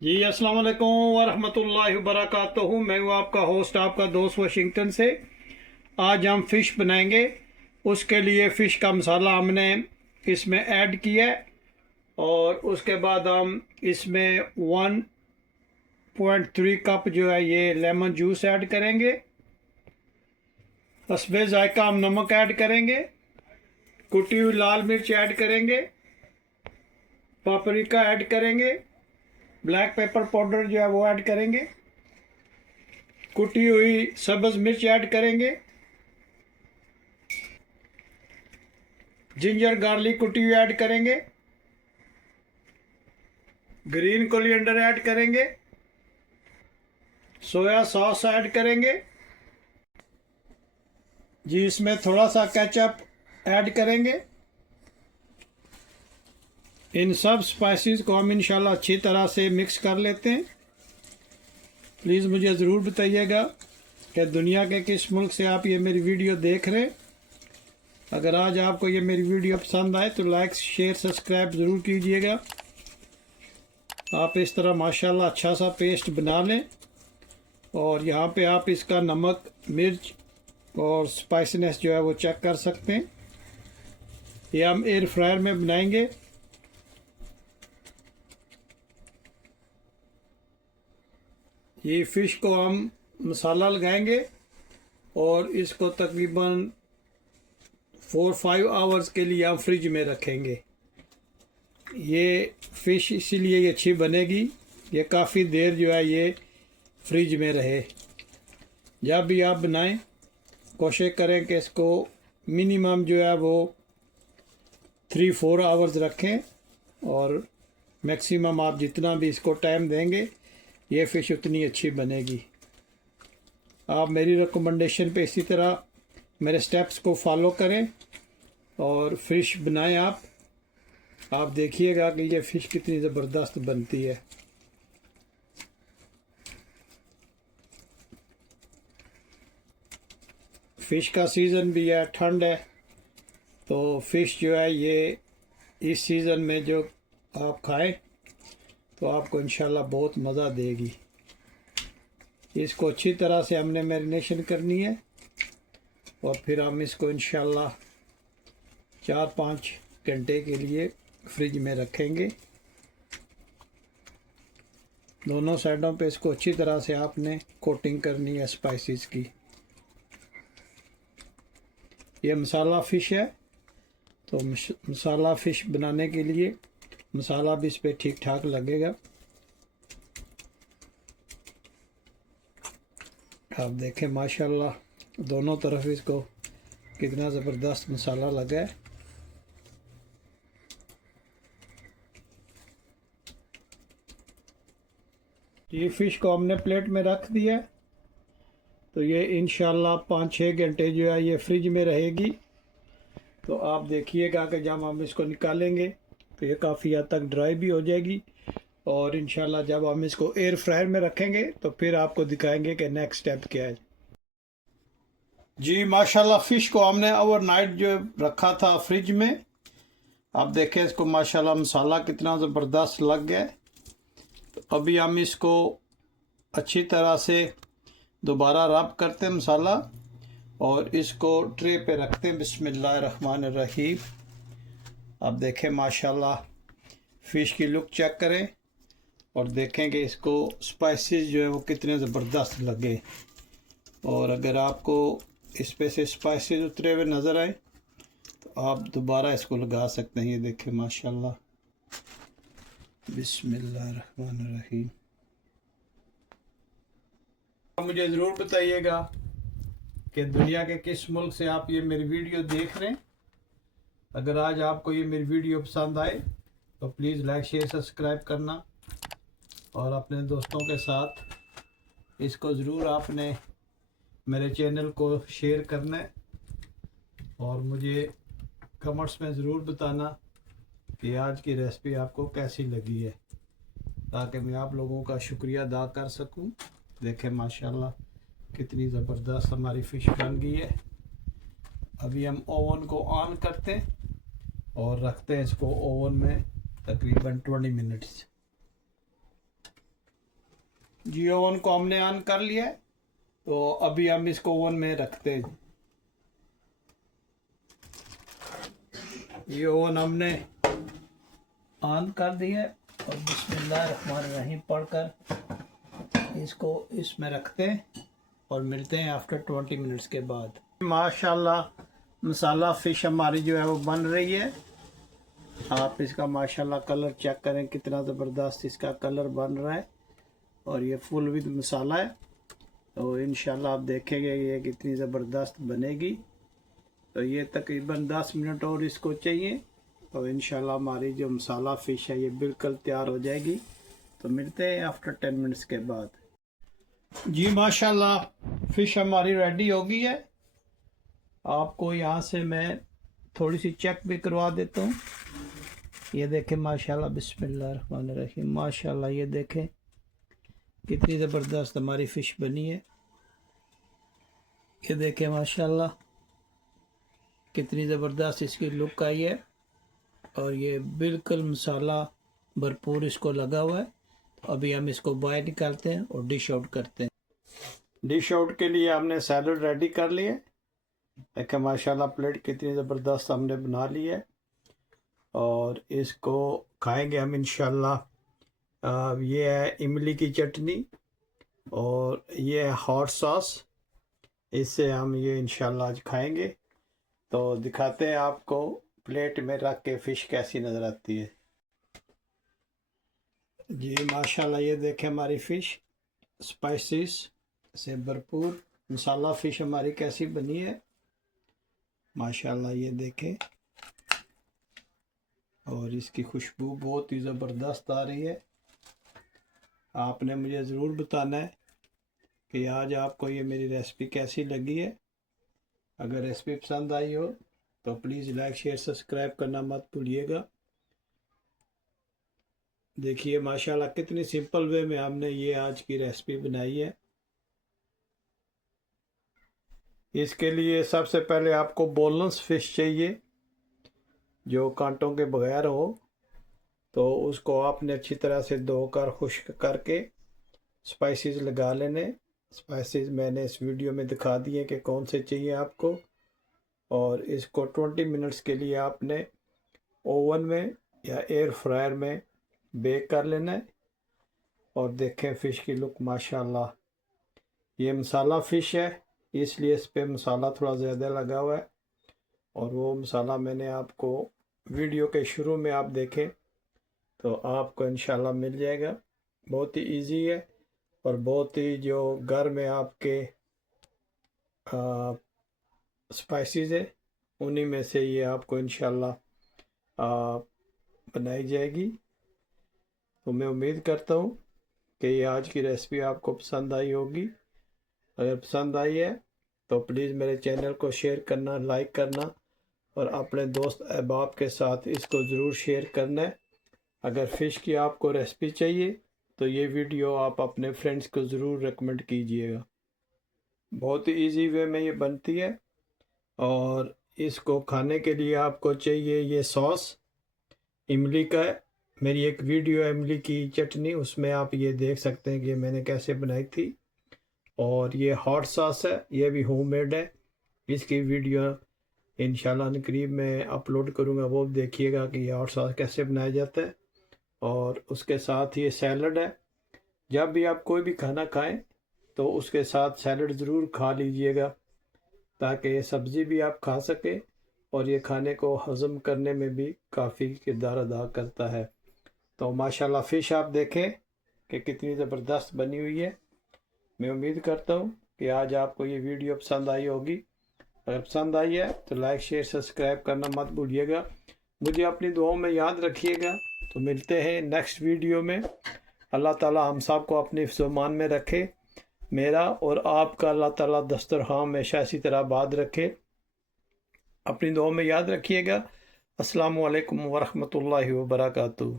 जी अस्सलाम वालेकुम वरहमतुल्लाहि वबरकातुहू। मैं हूँ आपका होस्ट, आपका दोस्त वाशिंगटन से। आज हम फ़िश बनाएंगे। उसके लिए फ़िश का मसाला हमने इसमें ऐड किया है और उसके बाद हम इसमें 1.3 कप जो है ये लेमन जूस ऐड करेंगे। हस्बे जायका हम नमक ऐड करेंगे, कुटी हुई लाल मिर्च ऐड करेंगे, पापरिका ऐड करेंगे, ब्लैक पेपर पाउडर जो है वो ऐड करेंगे, कुटी हुई सब्ज़ मिर्च ऐड करेंगे, जिंजर गार्लिक कुटी हुई ऐड करेंगे, ग्रीन कोरिएंडर ऐड करेंगे, सोया सॉस ऐड करेंगे जी, इसमें थोड़ा सा केचप ऐड करेंगे। इन सब स्पाइसेस को हम इंशाल्लाह अच्छी तरह से मिक्स कर लेते हैं। प्लीज़ मुझे ज़रूर बताइएगा कि दुनिया के किस मुल्क से आप ये मेरी वीडियो देख रहे हैं। अगर आज आपको ये मेरी वीडियो पसंद आए तो लाइक शेयर सब्सक्राइब ज़रूर कीजिएगा। आप इस तरह माशाल्लाह अच्छा सा पेस्ट बना लें और यहाँ पे आप इसका नमक मिर्च और स्पाइसीनेस जो है वो चेक कर सकते हैं। ये हम एयर फ्रायर में बनाएंगे। ये फ़िश को हम मसाला लगाएंगे और इसको तकरीबन 4-5 आवर्स के लिए हम फ्रिज में रखेंगे। ये फ़िश इसीलिए ये अच्छी बनेगी, ये काफ़ी देर जो है ये फ्रिज में रहे। जब भी आप बनाएं कोशिश करें कि इसको मिनिमम जो है वो 3-4 आवर्स रखें और मैक्सिमम आप जितना भी इसको टाइम देंगे ये फ़िश उतनी अच्छी बनेगी। आप मेरी रिकमेंडेशन पे इसी तरह मेरे स्टेप्स को फॉलो करें और फ़िश बनाएं। आप देखिएगा कि ये फ़िश कितनी ज़बरदस्त बनती है। फ़िश का सीज़न भी है, ठंड है, तो फ़िश जो है ये इस सीज़न में जो आप खाएं तो आपको इंशाल्लाह बहुत मज़ा देगी। इसको अच्छी तरह से हमने मैरिनेशन करनी है और फिर हम इसको इंशाल्लाह 4-5 घंटे के लिए फ्रिज में रखेंगे। दोनों साइडों पे इसको अच्छी तरह से आपने कोटिंग करनी है स्पाइसेस की। ये मसाला फ़िश है, तो मसाला फ़िश बनाने के लिए मसाला भी इस पर ठीक ठाक लगेगा। आप देखें माशाल्लाह दोनों तरफ इसको कितना ज़बरदस्त मसाला लगा है। ये फ़िश को हमने प्लेट में रख दिया, तो ये इंशाल्लाह 5-6 घंटे जो है ये फ्रिज में रहेगी। तो आप देखिएगा कि जब हम इसको निकालेंगे तो ये काफ़ी हद तक ड्राई भी हो जाएगी और इंशाल्लाह जब हम इसको एयर फ्रायर में रखेंगे तो फिर आपको दिखाएंगे कि नेक्स्ट स्टेप क्या है। जी माशाल्लाह फ़िश को हमने ओवरनाइट जो रखा था फ्रिज में। आप देखें इसको माशाल्लाह मसाला कितना ज़बरदस्त लग गया है। तो अभी हम इसको अच्छी तरह से दोबारा रब करते हैं मसाला और इसको ट्रे पे रखते हैं। बिस्मिल्लाहिर्रहमानिर्रहीम। आप देखें माशाल्लाह फ़िश की लुक चेक करें और देखें कि इसको स्पाइसेस जो है वो कितने ज़बरदस्त लगे। और अगर आपको इस पे से स्पाइसेस उतरे हुए नज़र आए तो आप दोबारा इसको लगा सकते हैं। ये देखें माशाल्लाह। बिस्मिल्लाहिर्रहमानिर्रहीम। मुझे ज़रूर बताइएगा कि दुनिया के किस मुल्क से आप ये मेरी वीडियो देख रहे हैं। अगर आज आपको ये मेरी वीडियो पसंद आए तो प्लीज़ लाइक शेयर सब्सक्राइब करना और अपने दोस्तों के साथ इसको ज़रूर आपने मेरे चैनल को शेयर करना है और मुझे कमेंट्स में ज़रूर बताना कि आज की रेसिपी आपको कैसी लगी है, ताकि मैं आप लोगों का शुक्रिया अदा कर सकूं। देखें माशाल्लाह कितनी ज़बरदस्त हमारी फ़िश बन गई है। अभी हम ओवन को ऑन करते हैं और रखते हैं इसको ओवन में तकरीबन 20 मिनट्स। जी ओवन को हमने ऑन कर लिया है, तो अभी हम इसको ओवन में रखते हैं। ये ओवन हमने ऑन कर दिया है और बिस्मिल्लाहिर्रहमानिर्रहीम पढ़कर इसको इसमें रखते हैं और मिलते हैं आफ्टर 20 मिनट्स के बाद। माशाल्लाह मसाला फ़िश हमारी जो है वो बन रही है। आप इसका माशाल्लाह कलर चेक करें, कितना ज़बरदस्त इसका कलर बन रहा है और ये फुल विद मसाला है। तो इंशाल्लाह आप देखेंगे ये कितनी ज़बरदस्त बनेगी। तो ये तकरीबन 10 मिनट और इसको चाहिए, तो इंशाल्लाह हमारी जो मसाला फ़िश है ये बिल्कुल तैयार हो जाएगी। तो मिलते हैं आफ्टर 10 मिनट्स के बाद। जी माशाल्लाह फ़िश हमारी रेडी हो गई है। आपको यहाँ से मैं थोड़ी सी चेक भी करवा देता हूँ। ये देखें माशाल्लाह, बिस्मिल्लाहिर्रहमानिर्रहीम, माशाल्लाह ये देखें कितनी ज़बरदस्त हमारी फ़िश बनी है। ये देखें माशाल्लाह कितनी ज़बरदस्त इसकी लुक आई है और ये बिल्कुल मसाला भरपूर इसको लगा हुआ है। अभी हम इसको बाहर निकालते हैं और डिश आउट करते हैं। डिश आउट के लिए हमने सैलड रेडी कर लिए। देखिए माशाल्लाह प्लेट कितनी ज़बरदस्त हमने बना ली है और इसको खाएंगे हम इंशाल्लाह। ये है इमली की चटनी और ये है हॉट सॉस, इससे हम ये इंशाल्लाह आज खाएंगे। तो दिखाते हैं आपको प्लेट में रख के फ़िश कैसी नज़र आती है। जी माशाल्लाह ये देखें हमारी फ़िश स्पाइसेस से भरपूर मसाला फ़िश हमारी कैसी बनी है माशाल्लाह, ये देखें। और इसकी खुशबू बहुत ही ज़बरदस्त आ रही है। आपने मुझे ज़रूर बताना है कि आज आपको ये मेरी रेसिपी कैसी लगी है। अगर रेसिपी पसंद आई हो तो प्लीज़ लाइक शेयर सब्सक्राइब करना मत भूलिएगा। देखिए माशाल्लाह कितनी सिंपल वे में हमने ये आज की रेसिपी बनाई है। इसके लिए सबसे पहले आपको बोनलेस फ़िश चाहिए जो कांटों के बगैर हो। तो उसको आपने अच्छी तरह से धोकर खुश्क करके स्पाइसेस लगा लेने। स्पाइसेस मैंने इस वीडियो में दिखा दिए कि कौन से चाहिए आपको। और इसको 20 मिनट्स के लिए आपने ओवन में या एयर फ्रायर में बेक कर लेना है। और देखें फ़िश की लुक माशाल्लाह, ये मसाला फ़िश है इसलिए इस पर मसाला थोड़ा ज़्यादा लगा हुआ है। और वो मसाला मैंने आपको वीडियो के शुरू में आप देखें तो आपको इंशाल्लाह मिल जाएगा। बहुत ही इजी है और बहुत ही जो घर में आपके स्पाइसेस है उन्हीं में से ये आपको इंशाल्लाह बनाई जाएगी। तो मैं उम्मीद करता हूँ कि ये आज की रेसिपी आपको पसंद आई होगी। अगर पसंद आई है तो प्लीज़ मेरे चैनल को शेयर करना, लाइक करना और अपने दोस्त अहबाब के साथ इसको ज़रूर शेयर करना है। अगर फ़िश की आपको रेसिपी चाहिए तो ये वीडियो आप अपने फ्रेंड्स को ज़रूर रेकमेंड कीजिएगा। बहुत ही ईजी वे में ये बनती है। और इसको खाने के लिए आपको चाहिए ये सॉस इमली का है। मेरी एक वीडियो है इमली की चटनी, उसमें आप ये देख सकते हैं कि मैंने कैसे बनाई थी। और ये हॉट सॉस है, ये भी होममेड है। इसकी वीडियो इंशाल्लाह करीब मैं अपलोड करूँगा, वो देखिएगा कि ये हॉट सॉस कैसे बनाया जाता है। और उसके साथ ये सैलड है। जब भी आप कोई भी खाना खाएं तो उसके साथ सैलड ज़रूर खा लीजिएगा ताकि ये सब्ज़ी भी आप खा सकें और ये खाने को हज़म करने में भी काफ़ी किरदार अदा करता है। तो माशाल्लाह फ़िश आप देखें कि कितनी ज़बरदस्त बनी हुई है। मैं उम्मीद करता हूँ कि आज आपको ये वीडियो पसंद आई होगी। अगर पसंद आई है तो लाइक शेयर सब्सक्राइब करना मत भूलिएगा। मुझे अपनी दुआओं में याद रखिएगा। तो मिलते हैं नेक्स्ट वीडियो में। अल्लाह ताला हम सब को अपने हिफ्ज़-ओ-मान में रखे। मेरा और आपका अल्लाह ताला दस्तरखान हमेशा इसी तरह आबाद रखे। अपनी दुआओं में याद रखिएगा। अस्सलामु अलैकुम वरहमतुल्लाहि वबरकातुहू।